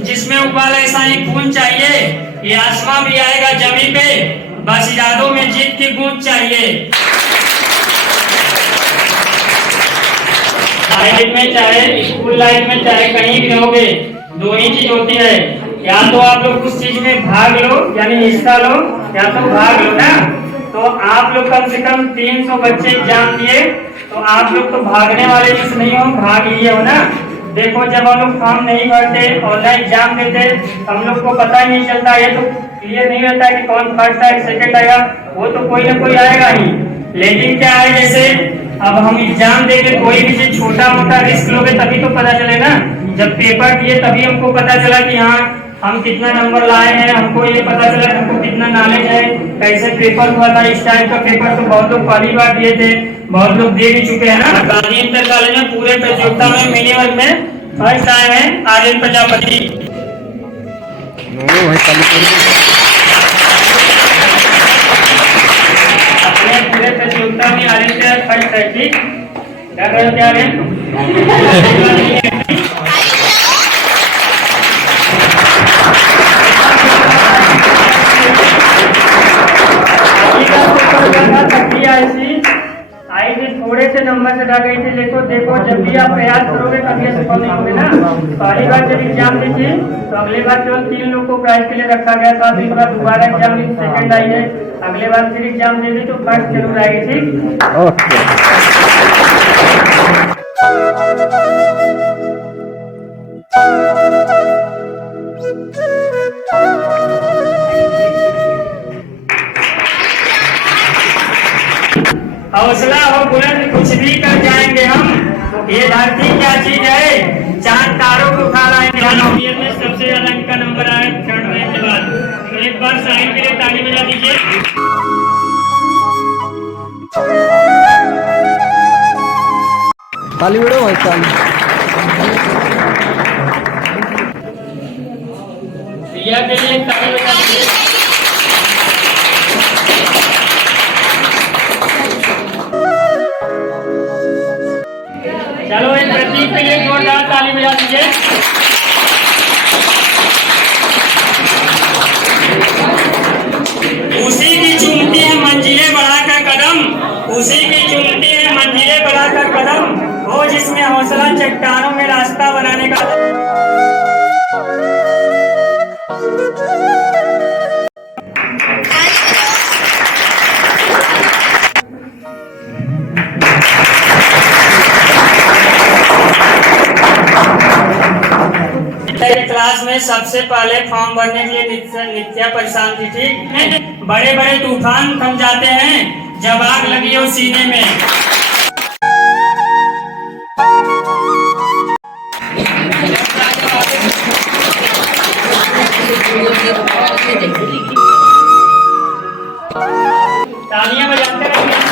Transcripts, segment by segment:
जिसमें उबाल ऐसा ही खून चाहिए, ये आसमां भी आएगा जमीन पे, बस इरादों में जीत की गूंज चाहिए। लाइफ में चाहे स्कूल लाइफ में चाहे कहीं भी रहोगे, दो ही चीज होती है, या तो आप लोग उस चीज में भाग लो यानी हिस्सा लो, या तो भाग लो ना। तो आप लोग कम से कम 300 बच्चे एग्जाम दिए, तो आप लोग तो भागने वाले जिस नहीं हो, भाग लिए हो ना। देखो जब हम लोग फॉर्म नहीं भरते, ऑनलाइन एग्जाम देते, हम लोग को पता ही नहीं चलता, ये तो क्लियर नहीं रहता कि कौन फर्स्ट आएगा सेकंड आएगा, वो तो कोई ना कोई आएगा ही। लेकिन क्या है, जैसे अब हम एग्जाम देंगे, कोई भी चीज छोटा मोटा रिस्क लोगे तभी तो पता चले ना। जब पेपर दिए तभी हमको पता चला कि हाँ हम कितना नंबर लाए हैं, हमको ये पता चला हमको कितना नॉलेज है, कैसे पेपर हुआ था। इस टाइप का पेपर तो बहुत लोग पहली बार दिए थे, बहुत लोग दे भी चुके हैं ना। गांधी इंटर कॉलेज में पूरे प्रतियोगिता में मिनिमम में फर्स्ट आए हैं आर्यन प्रजापति। अपने पूरे प्रतियोगिता में आर्यन फर्स्ट है, ठीक क्या करते आर्यन? आई थी थोड़े से नंबर से गई थी, लेकिन देखो जब भी आप प्रयास करोगे कभी सफल नहीं होंगे ना। पहली बार जब एग्जाम दी थी तो अगले बार केवल 3 लोग को प्राइज के लिए रखा गया था, इस बार दोबारा एग्जाम दी, सेकंड आई है, अगले बार फिर एग्जाम दे दी तो फर्स्ट जरूर आएगी, ठीक। हौसला हो बुलंद कुछ भी कर जाएंगे हम, ये धरती क्या चीज है, चांद तारों को उठा लाएंगे। में सबसे ज्यादा इनका नंबर आया 3rd रैंक के बाद, तो एक बार साइन के लिए ताली बजा दीजिए। ताली बजाओ भाई, ताली। प्रिया के लिए ताली बजा दीजिए। चलो एक प्रतीक के लिए जोरदार ताली बजा दीजिए। उसी की चुनती है मंजिलें बढ़ाकर कदम, उसी की चुनती है मंजिलें बढ़ाकर कदम, हो जिसमें हौसला चट्टानों में रास्ता बनाने का। क्लास में सबसे पहले फॉर्म भरने के लिए नित्या परेशान थी, ठीक। बड़े बड़े तूफान थम जाते हैं जब आग लगी हो सीने में। तालियां बजाते रहिए।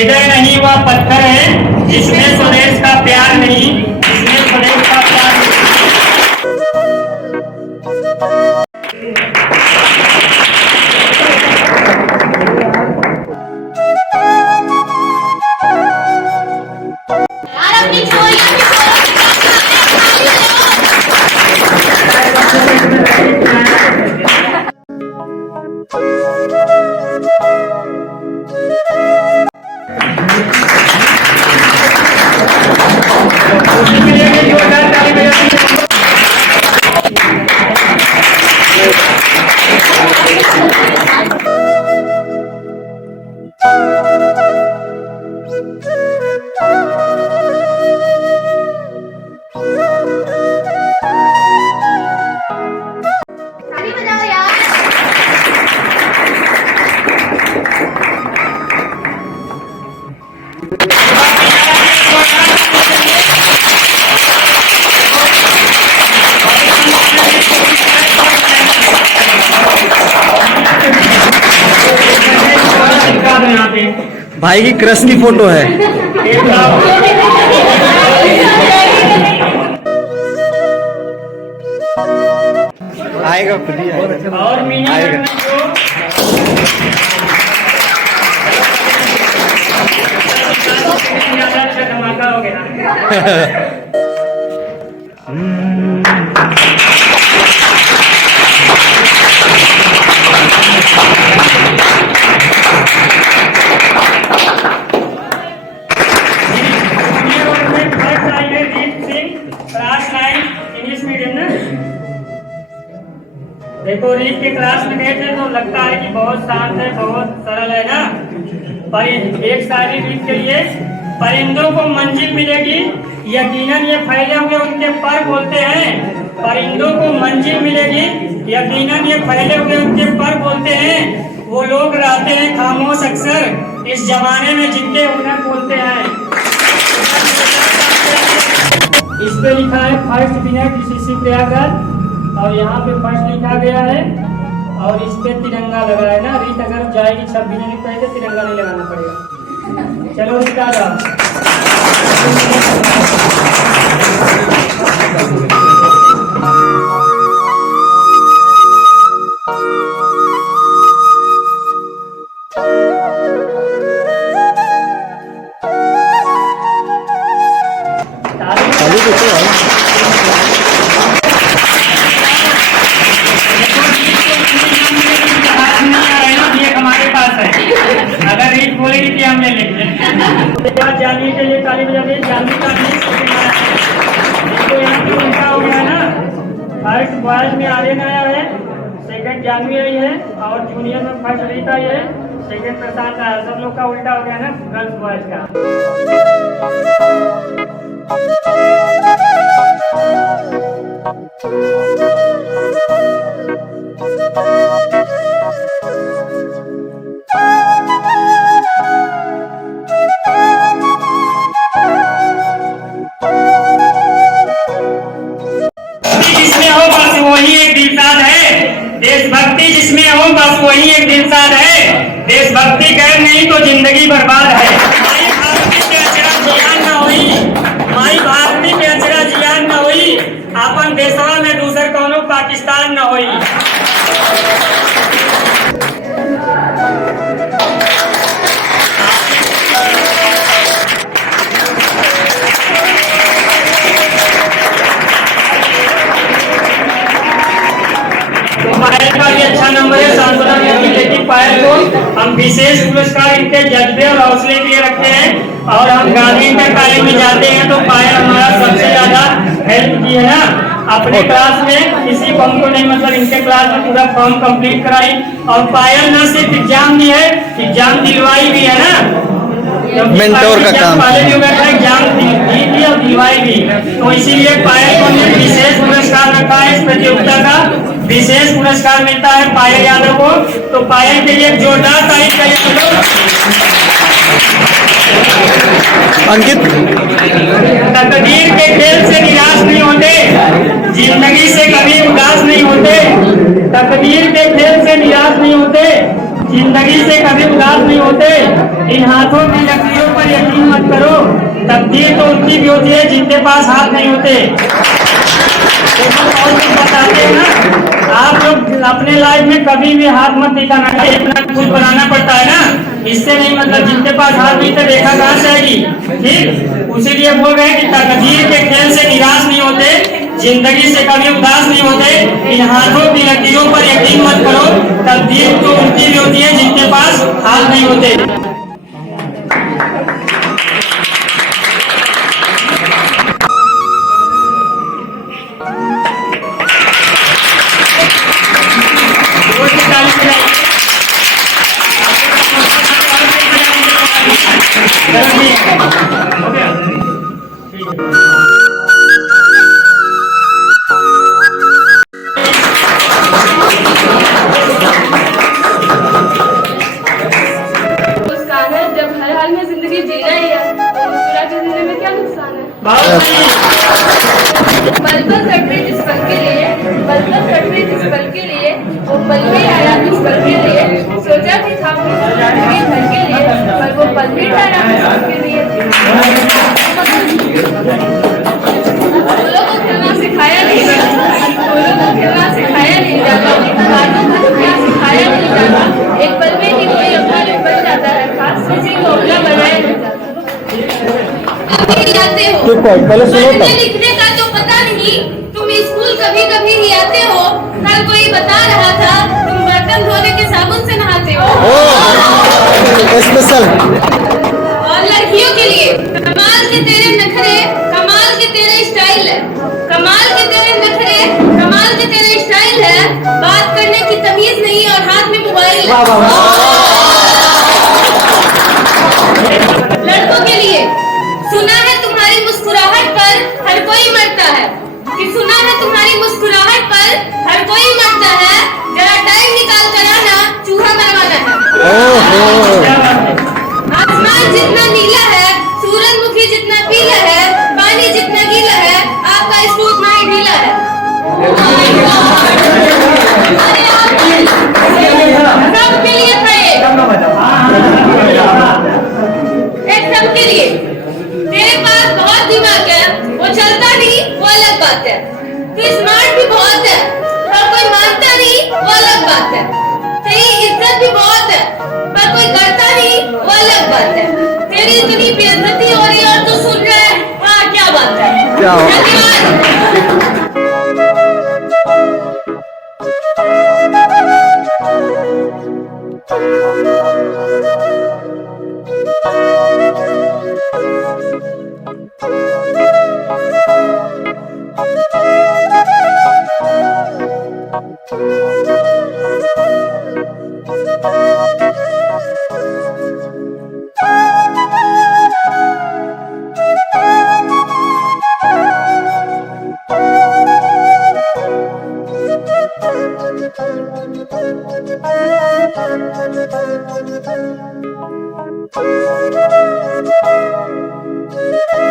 हृदय नहीं वह पत्थर है, जिसमें स्वदेश का प्यार नहीं, जिसमें स्वदेश का प्यार नहीं। भाई की क्रश की फोटो है। आएगा खुद ही आएगा। और आएगा। धमाका हो गया। इंग्लिश मीडियम ना, देखो रीत के क्लास में गए थे तो लगता है कि बहुत शांत है, बहुत सरल है ना। पर एक सारी रीत के लिए परिंदों को मंजिल मिलेगी, यकीनन ये फैले हुए उनके पर बोलते हैं। परिंदों को मंजिल मिलेगी, यकीनन ये फैले हुए उनके पर बोलते हैं। वो लोग रहते हैं खामोश अक्सर इस जमाने में जिनके उन्हें बोलते हैं। इस पे लिखा है फर्स्ट मिनट इसी प्रयागराज, और यहाँ पे फर्स्ट लिखा गया है और इस पे तिरंगा लगा है ना। रीत अगर जाएगी 26 जनवरी पहले तिरंगा नहीं लगाना पड़ेगा। चलो स्टार्ट। अगर रीत बोलेगी कि हम ले लेंगे। जानवी के लिए ताली बजा दें। जानवी का तो यहाँ पे उल्टा हो गया ना। फर्स्ट बॉयज में आर्यन आया है, सेकंड जानवी आई है और जूनियर में फर्स्ट रीत आई है, सेकंड प्रशांत आया। सब लोग का उल्टा हो गया ना गर्ल्स बॉयज का। वही एक दिलसाद है, देशभक्ति जिसमें हो बस वही एक दिलसाद है। देशभक्ति कर नहीं तो जिंदगी बर्बाद है। माई भारती के अचरा जियान न हुई, माई भारती के अचरा जियान न हुई, अपन देशवा में दूसर कौनो पाकिस्तान न हुई। पायल का भी अच्छा नंबर है। सांसदा में पायल को हम विशेष पुरस्कार इनके जज्बे और हौसले के लिए रखते हैं। और हम गांधी इंटर कॉलेज में जाते हैं तो पायल हमारा सबसे ज्यादा हेल्प की है ना। अपने क्लास में किसी को हमको नहीं, मतलब इनके क्लास में पूरा फॉर्म कंप्लीट कराई। और पायल न सिर्फ एग्जाम दी है, एग्जाम दिलवाई भी है ना। मेंटोर का काम एग्जाम दी और दिलवाई भी। तो इसीलिए पायल को विशेष पुरस्कार रखा है। इस प्रतियोगिता का विशेष पुरस्कार मिलता है पायल यादव को। तो पायल के लिए जोरदार तारीफ करें। अंकित, तकदीर के खेल से निराश नहीं होते, जिंदगी से कभी उदास नहीं होते। तकदीर के खेल से निराश नहीं होते, जिंदगी से कभी उदास नहीं होते। इन हाथों में यकीन मत करो, तकदीर तो उनकी भी होती है जिनके पास हाथ नहीं होते। देखो और कुछ बताते हैं ना, आप लोग अपने लाइफ में कभी भी हाथ मत दिखाना, अपना खुद बनाना पड़ता है ना, इससे नहीं मतलब जिनके पास हाथ नहीं तो रेखा कहाँ से आएगी। ठीक, उसीलिए बोल रहे हैं कि तकदीर के खेल से निराश नहीं होते, जिंदगी से कभी उदास नहीं होते। इन हाथों की लकीरों पर यकीन मत करो, तकदीर तो उनकी भी होती है जिनके पास हाथ नहीं होते। वो पल भी आया इस पल के लिए, सोचा कि था जिंदगी भर के लिए, पर वो पल भी आया इस पल के लिए। फूलों को खिलना सिखाया नहीं जाता, फूलों को खिलना सिखाया नहीं जाता, बातों को छुपना सिखाया नहीं जाता, एक पल में ही कोई अपना बन जाता है, खास किसी को अपना बनाया नहीं जाता। आते हो पढ़ने लिखने का तो पता नहीं, तुम स्कूल कभी कभी ही आते हो, कल कोई बता रहा था तुम बर्तन धोने के साबुन से नहाते हो। स्पेशल और लड़कियों के लिए कमाल के तेरे नखरे, कमाल के तेरे स्टाइल है, कमाल के तेरे नखरे, कमाल के तेरे स्टाइल है, बात करने की तमीज नहीं और हाथ में मोबाइल है। लड़कों के लिए सुना है तुम्हारी मुस्कुराहट पर हर कोई मरता है, कि सुना है तुम्हारी मुस्कुराहट पर हर कोई मरता है, जरा टाइम निकाल कर आना, चूहा मरवाना है। आसमान जितना नीला है, सूरजमुखी जितना पीला है, पानी जितना गीला है, आपका स्टूप नहीं ढीला है। सबके लिए था एक सबके लिए। तेरे पास बहुत दिमाग है, वो चलता नहीं वो अलग बात है, तू स्मार्ट भी बहुत है, पर कोई मानता नहीं वो अलग बात है, तेरी इज्जत भी बहुत है, पर कोई करता नहीं वो अलग बात है, तेरी इतनी बेइज्जती हो रही है और तू सुन रहा है, वाह क्या बात है। धन्यवाद। Thank you.